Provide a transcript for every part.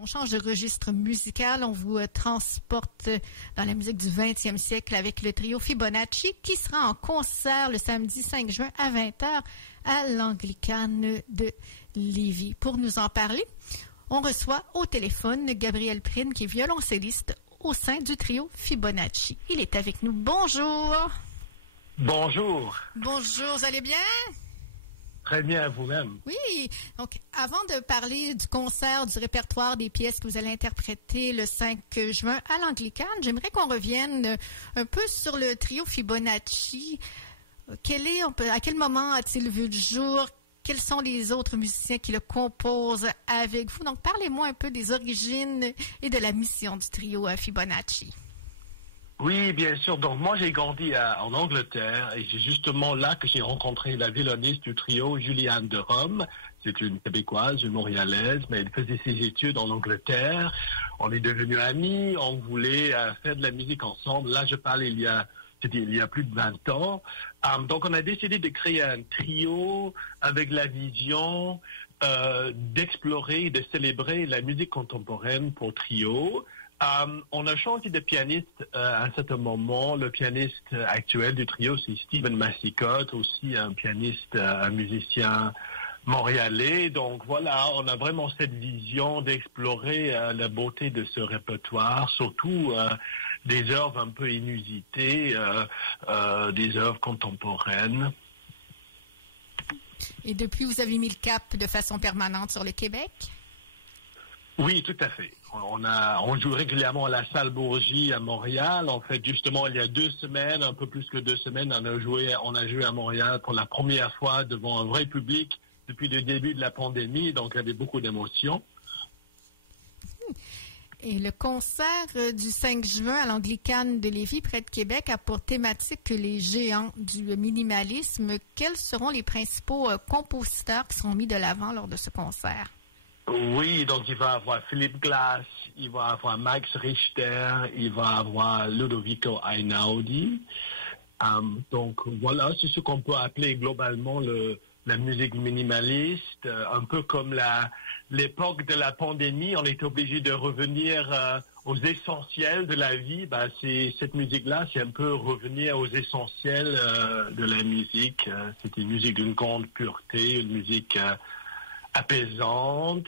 On change de registre musical, on vous transporte dans la musique du 20e siècle avec le trio Fibonacci qui sera en concert le samedi 5 juin à 20h à l'Anglicane de Lévis. Pour nous en parler, on reçoit au téléphone Gabriel Prine qui est violoncelliste au sein du trio Fibonacci. Il est avec nous. Bonjour! Bonjour! Bonjour, vous allez bien? Très bien, vous-même. Oui, donc avant de parler du concert, du répertoire des pièces que vous allez interpréter le 5 juin à l'Anglicane, j'aimerais qu'on revienne un peu sur le trio Fibonacci. À quel moment a-t-il vu le jour? Quels sont les autres musiciens qui le composent avec vous? Donc, parlez-moi un peu des origines et de la mission du trio Fibonacci. Oui, bien sûr. Donc, moi, j'ai grandi en Angleterre et c'est justement là que j'ai rencontré la violoniste du trio, Juliane de Rome. C'est une Québécoise, une Montréalaise, mais elle faisait ses études en Angleterre. On est devenus amis, on voulait faire de la musique ensemble. Là, je parle il y a plus de 20 ans. Donc, on a décidé de créer un trio avec la vision d'explorer, de célébrer la musique contemporaine pour trio. On a changé de pianiste à un certain moment. Le pianiste actuel du trio, c'est Stephen Massicotte, aussi un pianiste, un musicien montréalais. Donc voilà, on a vraiment cette vision d'explorer la beauté de ce répertoire, surtout des œuvres un peu inusitées, des œuvres contemporaines. Et depuis, vous avez mis le cap de façon permanente sur le Québec? Oui, tout à fait. On joue régulièrement à la Salle Bourgie à Montréal. En fait, justement, il y a 2 semaines, un peu plus que 2 semaines, on a joué à Montréal pour la première fois devant un vrai public depuis le début de la pandémie. Donc, il y avait beaucoup d'émotions. Et le concert du 5 juin à l'Anglicane de Lévis, près de Québec, a pour thématique les géants du minimalisme. Quels seront les principaux compositeurs qui seront mis de l'avant lors de ce concert? Oui, donc il va avoir Philip Glass, il va avoir Max Richter, il va avoir Ludovico Einaudi. Donc voilà, c'est ce qu'on peut appeler globalement la musique minimaliste. Un peu comme l'époque de la pandémie, on est obligé de revenir aux essentiels de la vie. Cette musique-là, c'est un peu revenir aux essentiels de la musique. C'est une musique d'une grande pureté, une musique apaisante,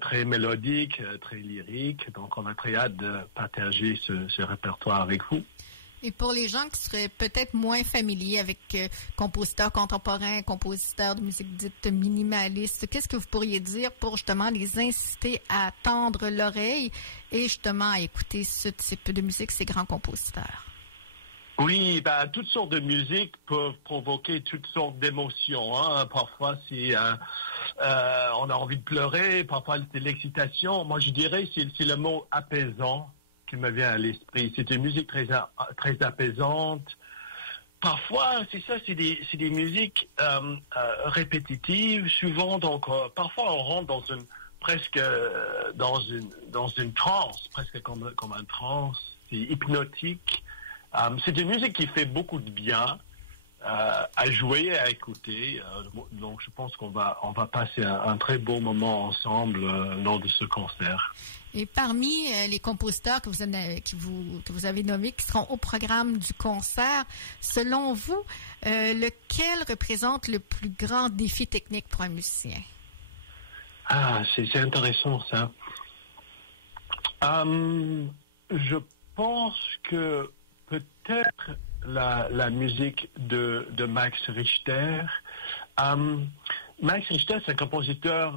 très mélodique, très lyrique. Donc, on a très hâte de partager ce répertoire avec vous. Et pour les gens qui seraient peut-être moins familiers avec compositeurs contemporains, compositeurs de musique dite minimaliste, qu'est-ce que vous pourriez dire pour justement les inciter à tendre l'oreille et justement à écouter ce type de musique, ces grands compositeurs? Oui, toutes sortes de musiques peuvent provoquer toutes sortes d'émotions. Parfois, on a envie de pleurer, parfois c'est l'excitation. Moi, je dirais c'est le mot apaisant qui me vient à l'esprit. C'est une musique très apaisante. Parfois, c'est des musiques répétitives, souvent. Donc, parfois, on rentre dans une transe, presque comme un transe. C'est hypnotique. C'est une musique qui fait beaucoup de bien à jouer, à écouter. Donc, je pense qu'on va passer un très beau moment ensemble lors de ce concert. Et parmi les compositeurs que vous avez nommés, qui seront au programme du concert, selon vous, lequel représente le plus grand défi technique pour un musicien? Ah, c'est intéressant ça. Je pense que peut-être la musique de Max Richter. Max Richter, c'est un compositeur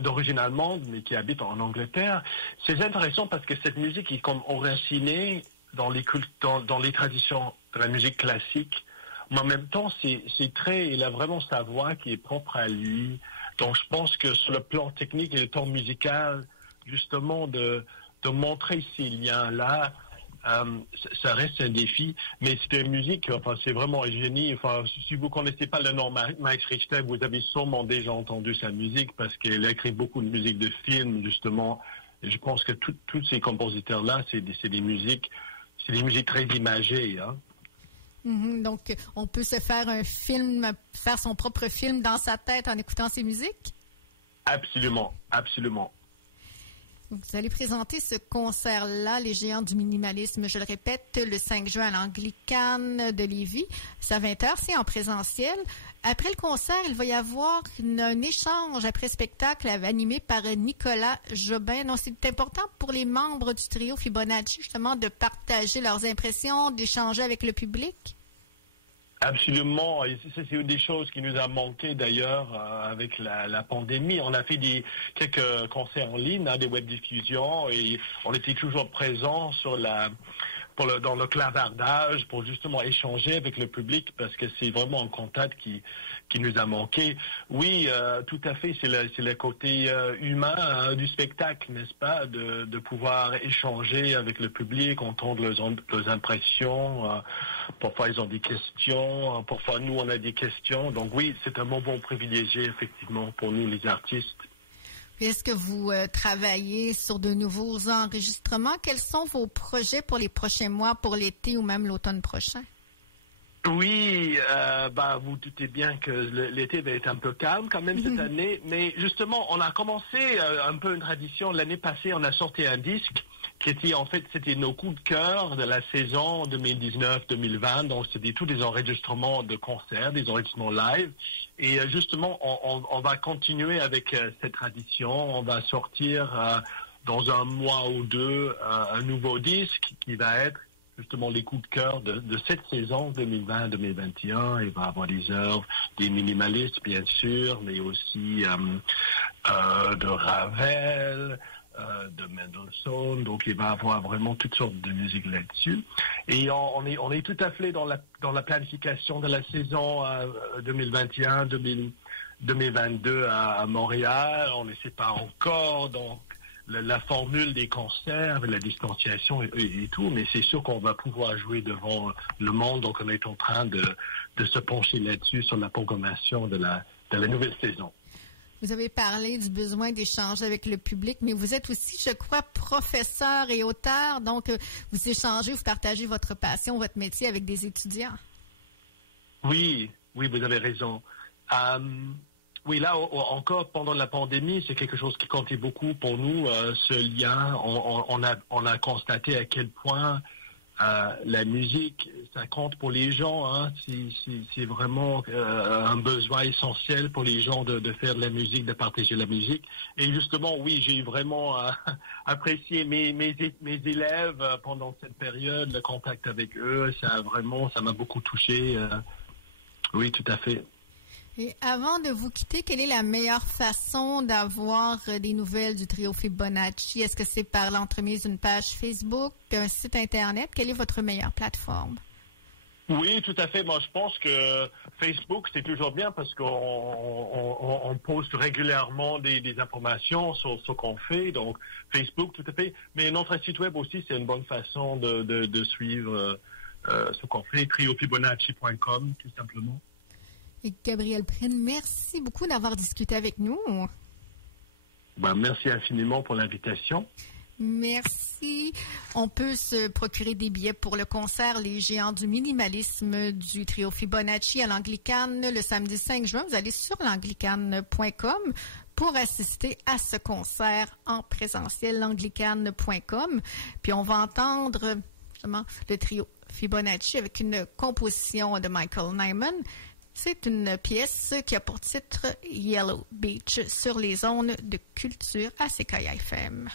d'origine allemande, mais qui habite en Angleterre. C'est intéressant parce que cette musique est comme enracinée dans les traditions de la musique classique. Mais en même temps, il a vraiment sa voix qui est propre à lui. Donc, je pense que sur le plan technique et le plan musical, justement, de montrer ces liens-là, ça reste un défi, mais c'est une musique, c'est vraiment un génie. Si vous connaissez pas le nom Max Richter, vous avez sûrement déjà entendu sa musique parce qu'il a écrit beaucoup de musique de films, justement. Et je pense que tous ces compositeurs-là, c'est des musiques très imagées, hein. Donc, on peut se faire son propre film dans sa tête en écoutant ses musiques? Absolument, absolument. Vous allez présenter ce concert-là, Les Géants du minimalisme, je le répète, le 5 juin à l'Anglicane de Lévis. C'est à 20h, c'est en présentiel. Après le concert, il va y avoir un échange après spectacle animé par Nicolas Jobin. Donc, c'est important pour les membres du trio Fibonacci, justement, de partager leurs impressions, d'échanger avec le public. Absolument, et c'est une des choses qui nous a manqué d'ailleurs avec la pandémie. On a fait quelques concerts en ligne, des webdiffusions, et on était toujours présents dans le clavardage pour justement échanger avec le public, parce que c'est vraiment un contact qui nous a manqué. Oui, tout à fait, c'est le côté humain du spectacle, n'est-ce pas, de pouvoir échanger avec le public, entendre leurs impressions. Parfois ils ont des questions, parfois nous on a des questions. Donc oui, c'est un moment privilégié effectivement pour nous les artistes. Est-ce que vous travaillez sur de nouveaux enregistrements? Quels sont vos projets pour les prochains mois, pour l'été ou même l'automne prochain? Oui, vous doutez bien que l'été va être un peu calme quand même cette année, mais justement, on a commencé un peu une tradition. L'année passée, on a sorti un disque qui était, en fait, c'était nos coups de cœur de la saison 2019-2020. Donc, c'était tous des enregistrements de concerts, des enregistrements live. Et justement, on va continuer avec cette tradition. On va sortir dans un mois ou deux un nouveau disque qui va être justement les coups de cœur de cette saison 2020-2021. Il va y avoir des œuvres des minimalistes, bien sûr, mais aussi de Ravel, de Mendelssohn. Donc, il va y avoir vraiment toutes sortes de musique là-dessus. Et on est tout à fait dans la planification de la saison 2021-2022 à Montréal. On ne sait pas encore, donc, la formule des concerts, la distanciation et tout, mais c'est sûr qu'on va pouvoir jouer devant le monde. Donc, on est en train de se pencher là-dessus, sur la programmation de la nouvelle saison. Vous avez parlé du besoin d'échanger avec le public, mais vous êtes aussi, je crois, professeur et auteur. Donc, vous échangez, vous partagez votre passion, votre métier avec des étudiants. Oui, vous avez raison. Oui, là, encore pendant la pandémie, c'est quelque chose qui comptait beaucoup pour nous, ce lien. On a constaté à quel point la musique, ça compte pour les gens. Hein. C'est vraiment un besoin essentiel pour les gens de faire de la musique, de partager la musique. Et justement, oui, j'ai vraiment apprécié mes élèves pendant cette période, le contact avec eux. Ça m'a beaucoup touché. Oui, tout à fait. Et avant de vous quitter, quelle est la meilleure façon d'avoir des nouvelles du trio Fibonacci? Est-ce que c'est par l'entremise d'une page Facebook, d'un site Internet? Quelle est votre meilleure plateforme? Oui, tout à fait. Moi, je pense que Facebook, c'est toujours bien parce qu'on poste régulièrement des informations sur ce qu'on fait. Donc, Facebook, tout à fait. Mais notre site web aussi, c'est une bonne façon de suivre ce qu'on fait. triofibonacci.com, tout simplement. Et Gabriel Prine, merci beaucoup d'avoir discuté avec nous. Merci infiniment pour l'invitation. Merci. On peut se procurer des billets pour le concert Les Géants du minimalisme du trio Fibonacci à l'Anglicane le samedi 5 juin. Vous allez sur l'anglicane.com pour assister à ce concert en présentiel, l'anglicane.com. Puis on va entendre justement le trio Fibonacci avec une composition de Michael Nyman. C'est une pièce qui a pour titre Yellow Beach sur les ondes de culture à CKIA FM.